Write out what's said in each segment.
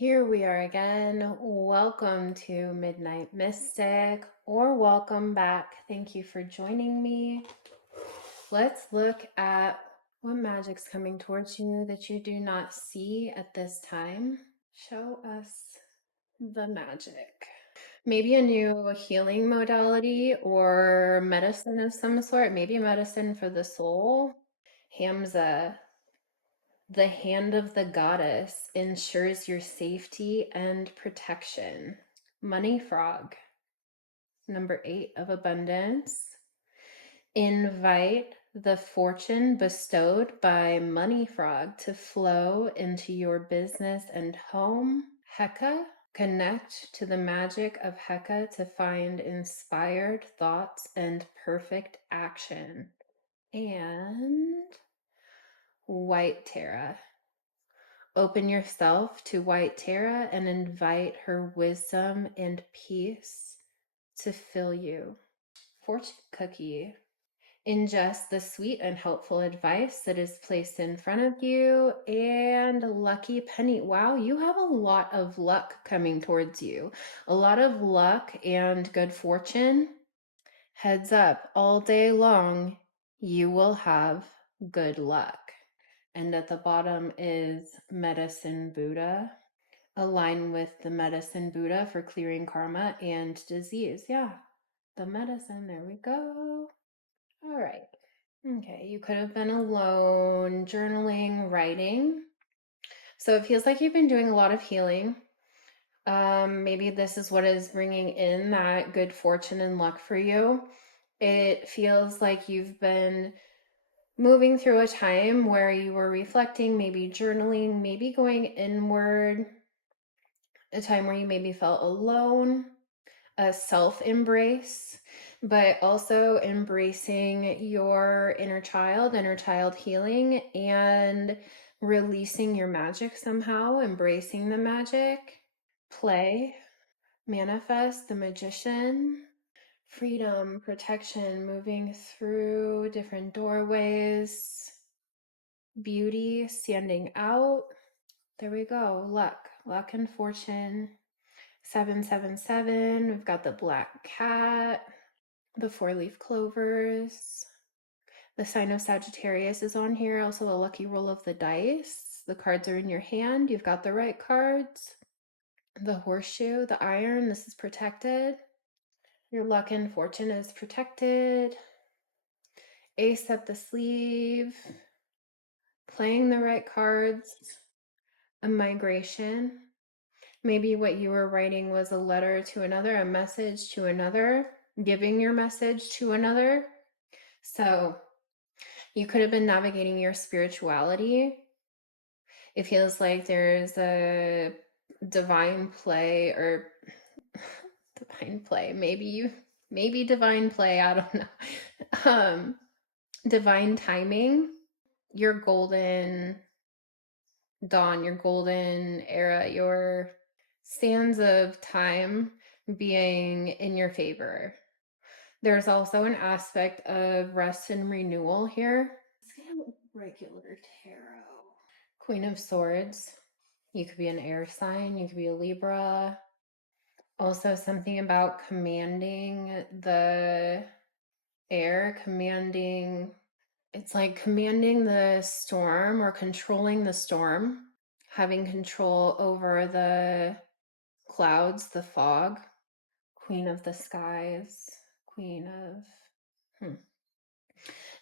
Here we are again. Welcome to Midnight Mystic, or welcome back. Thank you for joining me. Let's look at what magic's coming towards you that you do not see at this time. Show us the magic. Maybe a new healing modality or medicine of some sort, maybe a medicine for the soul. Hamza, the hand of the goddess ensures your safety and protection. Money frog, number 8 of abundance. Invite the fortune bestowed by money frog to flow into your business and home. Heka, connect to the magic of Heka to find inspired thoughts and perfect action. And White Tara, open yourself to White Tara and invite her wisdom and peace to fill you. Fortune cookie, ingest the sweet and helpful advice that is placed in front of you. And lucky penny, wow, you have a lot of luck coming towards you. A lot of luck and good fortune. Heads up, all day long, you will have good luck. And at the bottom is Medicine Buddha. Align with the Medicine Buddha for clearing karma and disease. Yeah, the medicine. There we go. All right. Okay, you could have been alone, journaling, writing. So it feels like you've been doing a lot of healing. Maybe this is what is bringing in that good fortune and luck for you. It feels like you've been moving through a time where you were reflecting, maybe journaling, maybe going inward, a time where you maybe felt alone, a self-embrace, but also embracing your inner child healing, and releasing your magic somehow, embracing the magic. Play, manifest, the magician. Freedom, protection, moving through different doorways. Beauty, standing out. There we go. Luck and fortune. 777. We've got the black cat, the 4-leaf clovers. The sign of Sagittarius is on here. Also, a lucky roll of the dice. The cards are in your hand. You've got the right cards. The horseshoe, the iron. This is protected. Your luck and fortune is protected. Ace up the sleeve. Playing the right cards. A migration. Maybe what you were writing was a letter to another, a message to another, giving your message to another. So you could have been navigating your spirituality. It feels like there's a divine play or divine play. Maybe divine play, I don't know. Divine timing, your golden dawn, your golden era, your sands of time being in your favor. There's also an aspect of rest and renewal here. Let's get a regular tarot. Queen of Swords. You could be an air sign, you could be a Libra. Also something about commanding the air, it's like commanding the storm or controlling the storm, having control over the clouds, the fog. Queen of the skies, queen of...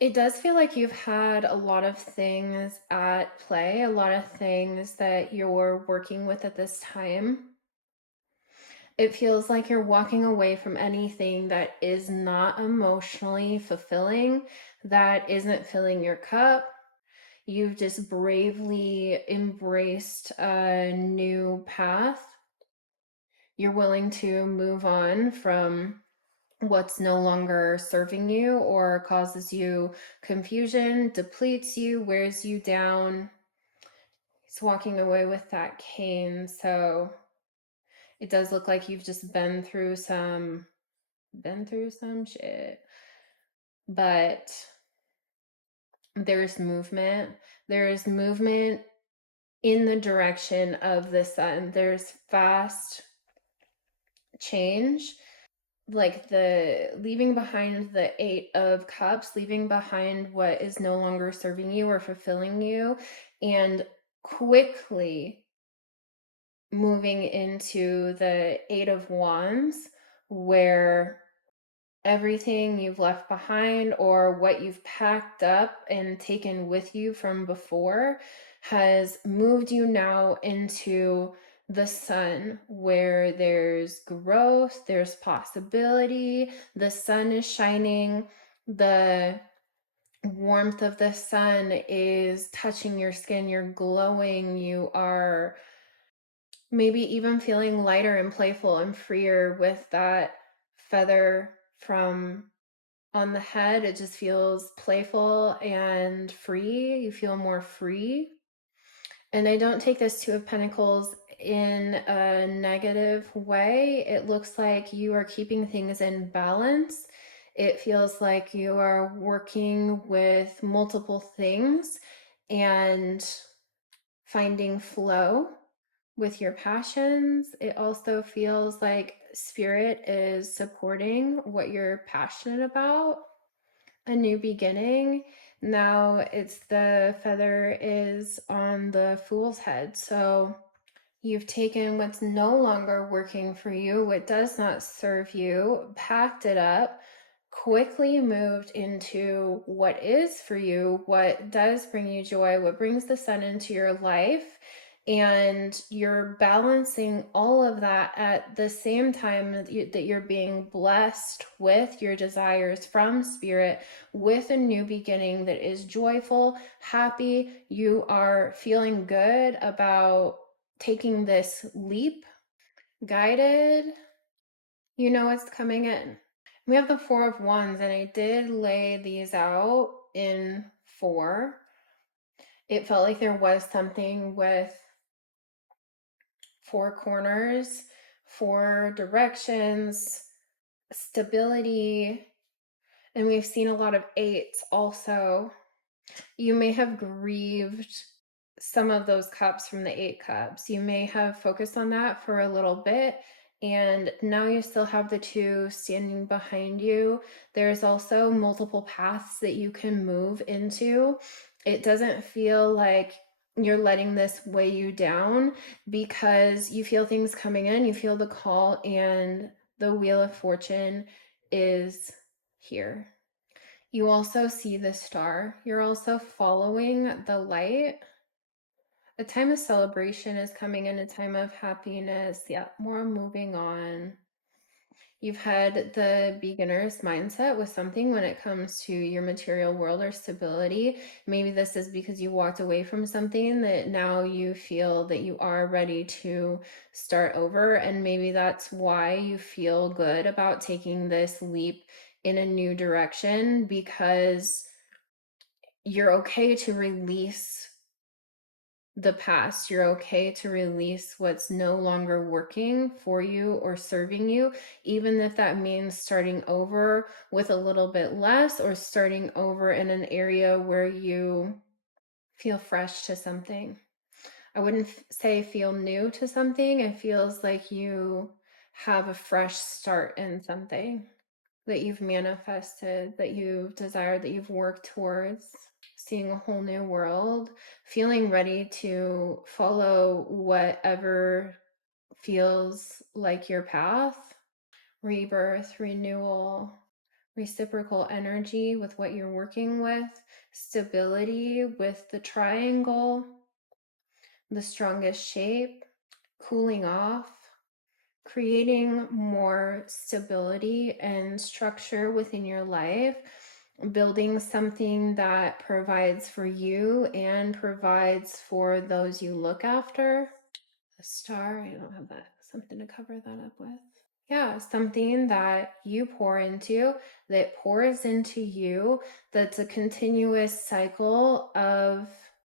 It does feel like you've had a lot of things at play, a lot of things that you're working with at this time. It feels like you're walking away from anything that is not emotionally fulfilling, that isn't filling your cup. You've just bravely embraced a new path. You're willing to move on from what's no longer serving you or causes you confusion, depletes you, wears you down. He's walking away with that cane. So it does look like you've just been through some shit. But there's movement. There's movement in the direction of the sun. There's fast change, like the leaving behind the Eight of Cups, leaving behind what is no longer serving you or fulfilling you, and quickly moving into the Eight of Wands, where everything you've left behind or what you've packed up and taken with you from before has moved you now into the sun, where there's growth, there's possibility, the sun is shining, the warmth of the sun is touching your skin, you're glowing, you are maybe even feeling lighter and playful and freer with that feather from on the head. It just feels playful and free. You feel more free. And I don't take this Two of Pentacles in a negative way. It looks like you are keeping things in balance. It feels like you are working with multiple things and finding flow with your passions. It also feels like Spirit is supporting what you're passionate about, a new beginning. Now it's the feather is on the Fool's head. So you've taken what's no longer working for you, what does not serve you, packed it up, quickly moved into what is for you, what does bring you joy, what brings the sun into your life. And you're balancing all of that at the same time that you're being blessed with your desires from Spirit, with a new beginning that is joyful, happy. You are feeling good about taking this leap, guided. You know what's coming in. We have the Four of Wands, and I did lay these out in four. It felt like there was something with four corners, four directions, stability, and we've seen a lot of eights also. You may have grieved some of those cups from the Eight Cups. You may have focused on that for a little bit, and now you still have the two standing behind you. There's also multiple paths that you can move into. It doesn't feel like you're letting this weigh you down, because you feel things coming in, you feel the call, and the Wheel of Fortune is here. You also see the star. You're also following the light. A time of celebration is coming in, a time of happiness. Yeah, more moving on. You've had the beginner's mindset with something when it comes to your material world or stability. Maybe this is because you walked away from something that now you feel that you are ready to start over. And maybe that's why you feel good about taking this leap in a new direction, because you're okay to release the past. You're okay to release what's no longer working for you or serving you, even if that means starting over with a little bit less, or starting over in an area where you feel fresh to something. I wouldn't say feel new to something. It feels like you have a fresh start in something that you've manifested, that you've desired, that you've worked towards. Seeing a whole new world, feeling ready to follow whatever feels like your path, rebirth, renewal, reciprocal energy with what you're working with, stability with the triangle, the strongest shape, cooling off, creating more stability and structure within your life, building something that provides for you and provides for those you look after. The star, I don't have that, something to cover that up with. Yeah, something that you pour into, that pours into you, that's a continuous cycle of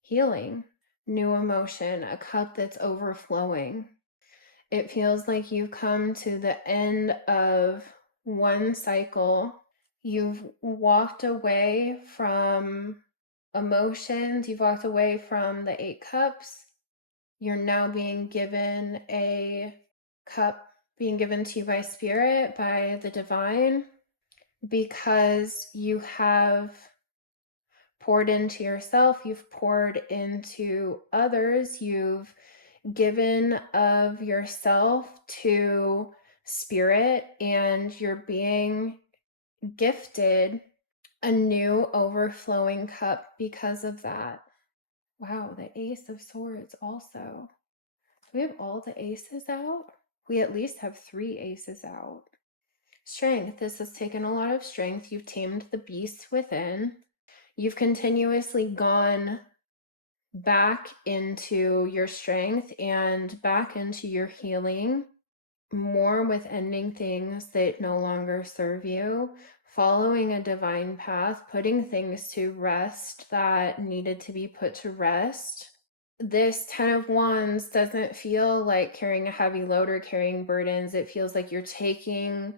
healing, new emotion, a cup that's overflowing. It feels like you've come to the end of one cycle. You've walked away from emotions. You've walked away from the Eight Cups. You're now being given a cup, being given to you by Spirit, by the divine, because you have poured into yourself, you've poured into others, you've given of yourself to Spirit, and you're being gifted a new overflowing cup because of that. Wow, the Ace of Swords also. Do we have all the aces out? We at least have 3 aces out. Strength. This has taken a lot of strength. You've tamed the beast within. You've continuously gone back into your strength and back into your healing, more with ending things that no longer serve you, following a divine path, putting things to rest that needed to be put to rest. This 10 of Wands doesn't feel like carrying a heavy load or carrying burdens. It feels like you're taking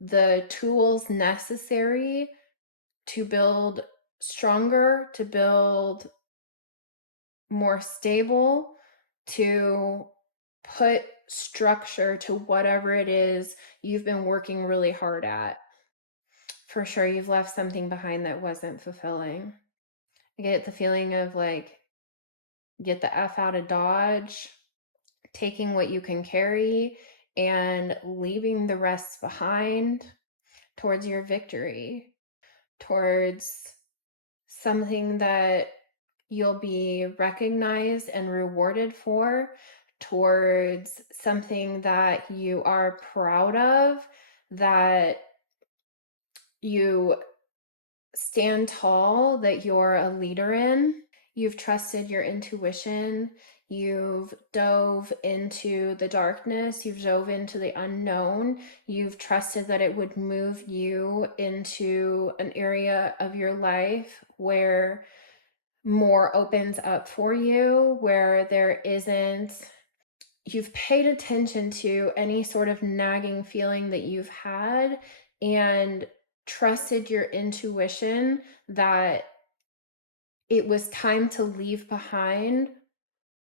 the tools necessary to build stronger, to build more stable, to put structure to whatever it is you've been working really hard at. For sure, you've left something behind that wasn't fulfilling. I get the feeling of like, get the F out of Dodge, taking what you can carry and leaving the rest behind towards your victory, towards something that you'll be recognized and rewarded for, towards something that you are proud of, that you stand tall, that you're a leader in. You've trusted your intuition. You've dove into the darkness. You've dove into the unknown. You've trusted that it would move you into an area of your life where more opens up for you, where there isn't. You've paid attention to any sort of nagging feeling that you've had and trusted your intuition that it was time to leave behind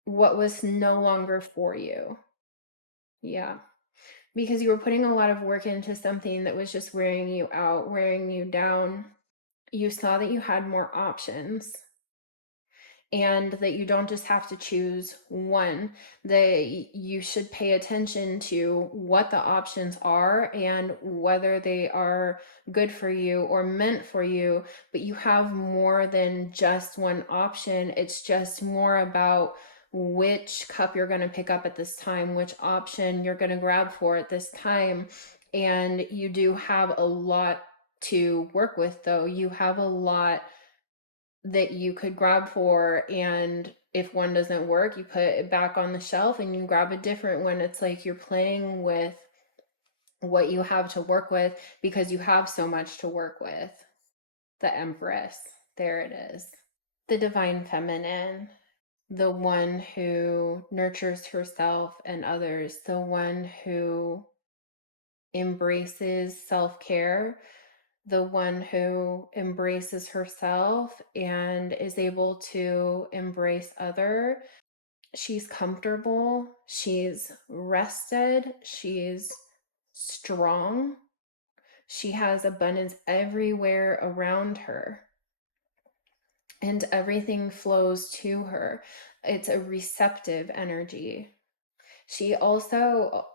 what was no longer for you. Yeah. Because you were putting a lot of work into something that was just wearing you out, wearing you down. You saw that you had more options, and that you don't just have to choose one, that you should pay attention to what the options are and whether they are good for you or meant for you. But you have more than just one option. It's just more about which cup you're going to pick up at this time, which option you're going to grab for at this time. And you do have a lot to work with, though. You have a lot that you could grab for, and if one doesn't work, you put it back on the shelf and you grab a different one. It's like you're playing with what you have to work with because you have so much to work with. The Empress, there it is. The divine feminine, the one who nurtures herself and others, the one who embraces self-care, the one who embraces herself and is able to embrace other. She's comfortable, she's rested, she's strong, she has abundance everywhere around her, and everything flows to her. It's a receptive energy. She also,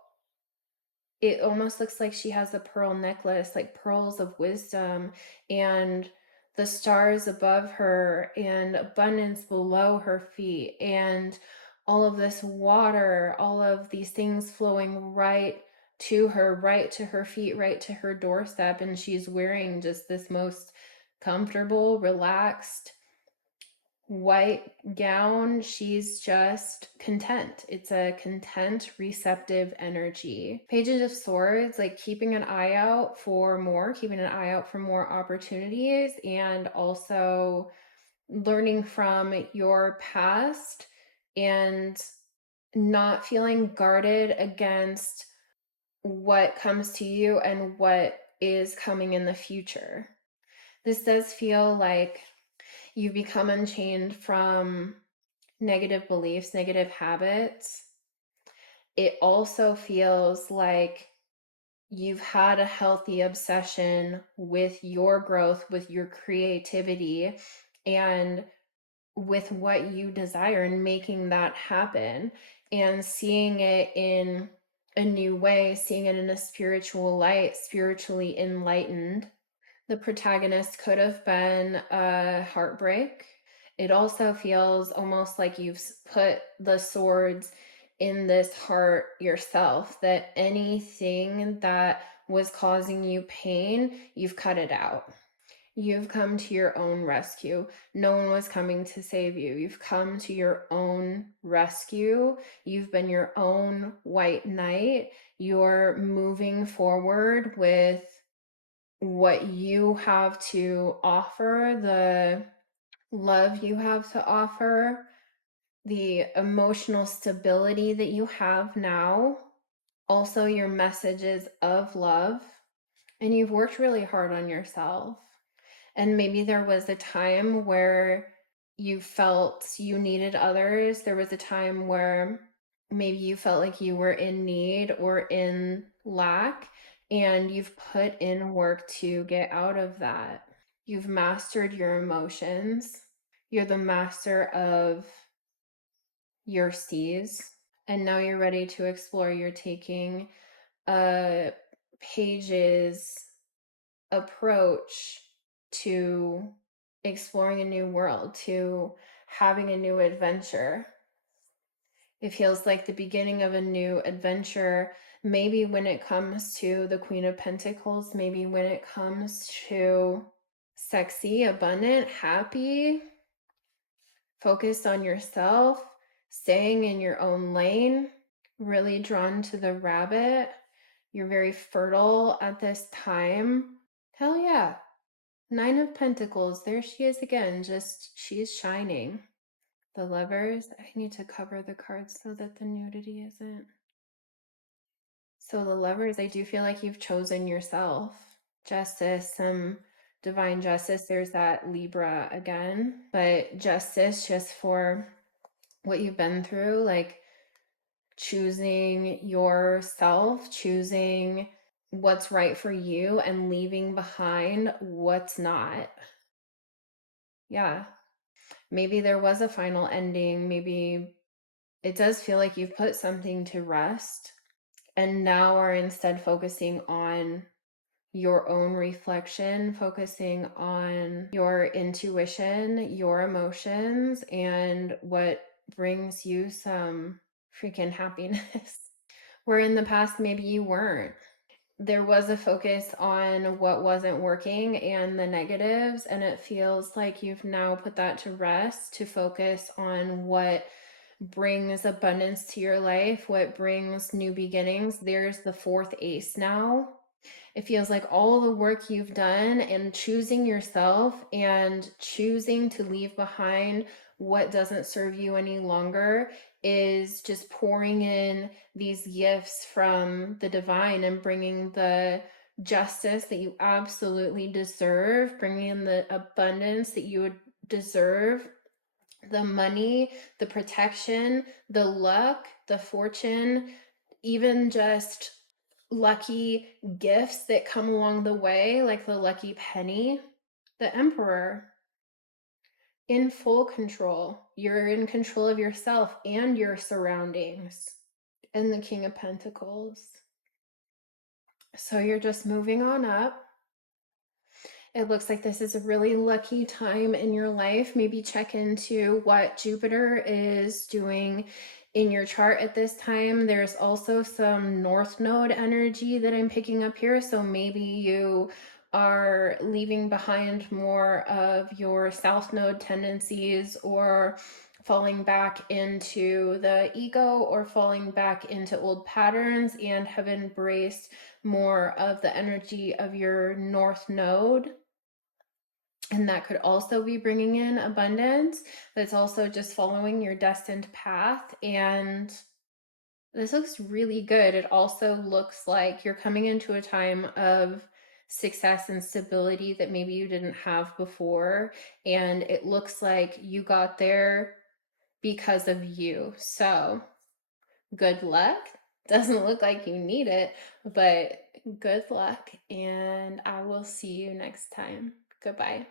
it almost looks like she has a pearl necklace, like pearls of wisdom, and the stars above her, and abundance below her feet, and all of this water, all of these things flowing right to her feet, right to her doorstep. And she's wearing just this most comfortable, relaxed white gown. She's just content. It's a content, receptive energy. Pages of Swords, like keeping an eye out for more, keeping an eye out for more opportunities, and also learning from your past and not feeling guarded against what comes to you and what is coming in the future. This does feel like you've become unchained from negative beliefs, negative habits. It also feels like you've had a healthy obsession with your growth, with your creativity, and with what you desire, and making that happen, and seeing it in a new way, seeing it in a spiritual light, spiritually enlightened. The protagonist could have been a heartbreak. It also feels almost like you've put the swords in this heart yourself, that anything that was causing you pain, you've cut it out. You've come to your own rescue. No one was coming to save you. You've come to your own rescue. You've been your own white knight. You're moving forward with what you have to offer, the love you have to offer, the emotional stability that you have now, also your messages of love. And you've worked really hard on yourself. And maybe there was a time where you felt you needed others. There was a time where maybe you felt like you were in need or in lack, and you've put in work to get out of that. You've mastered your emotions. You're the master of your seas. And now you're ready to explore. You're taking a page's approach to exploring a new world, to having a new adventure. It feels like the beginning of a new adventure, maybe when it comes to the Queen of Pentacles, maybe when it comes to sexy, abundant, happy, focused on yourself, staying in your own lane, really drawn to the rabbit. You're very fertile at this time. Hell yeah. Nine of Pentacles, there she is again, just she's shining. The Lovers, I need to cover the cards so that the nudity isn't. So the Lovers, I do feel like you've chosen yourself. Justice, some divine justice, there's that Libra again, but justice just for what you've been through, like choosing yourself, choosing what's right for you and leaving behind what's not. Yeah. Maybe there was a final ending. Maybe it does feel like you've put something to rest and now are instead focusing on your own reflection, focusing on your intuition, your emotions, and what brings you some freaking happiness. Where in the past, maybe you weren't. There was a focus on what wasn't working and the negatives, and it feels like you've now put that to rest to focus on what brings abundance to your life, what brings new beginnings. There's the fourth ace now. It feels like all the work you've done and choosing yourself and choosing to leave behind what doesn't serve you any longer is just pouring in these gifts from the divine and bringing the justice that you absolutely deserve, bringing in the abundance that you would deserve, the money, the protection, the luck, the fortune, even just lucky gifts that come along the way, like the lucky penny. The Emperor, in full control. You're in control of yourself and your surroundings. And the King of Pentacles. So you're just moving on up. It looks like this is a really lucky time in your life. Maybe check into what Jupiter is doing in your chart at this time. There's also some North Node energy that I'm picking up here. So maybe you are leaving behind more of your South Node tendencies, or falling back into the ego, or falling back into old patterns, and have embraced more of the energy of your North Node. And that could also be bringing in abundance. That's also just following your destined path. And this looks really good. It also looks like you're coming into a time of success and stability that maybe you didn't have before. And it looks like you got there because of you. So good luck. Doesn't look like you need it, but good luck, and I will see you next time. Goodbye.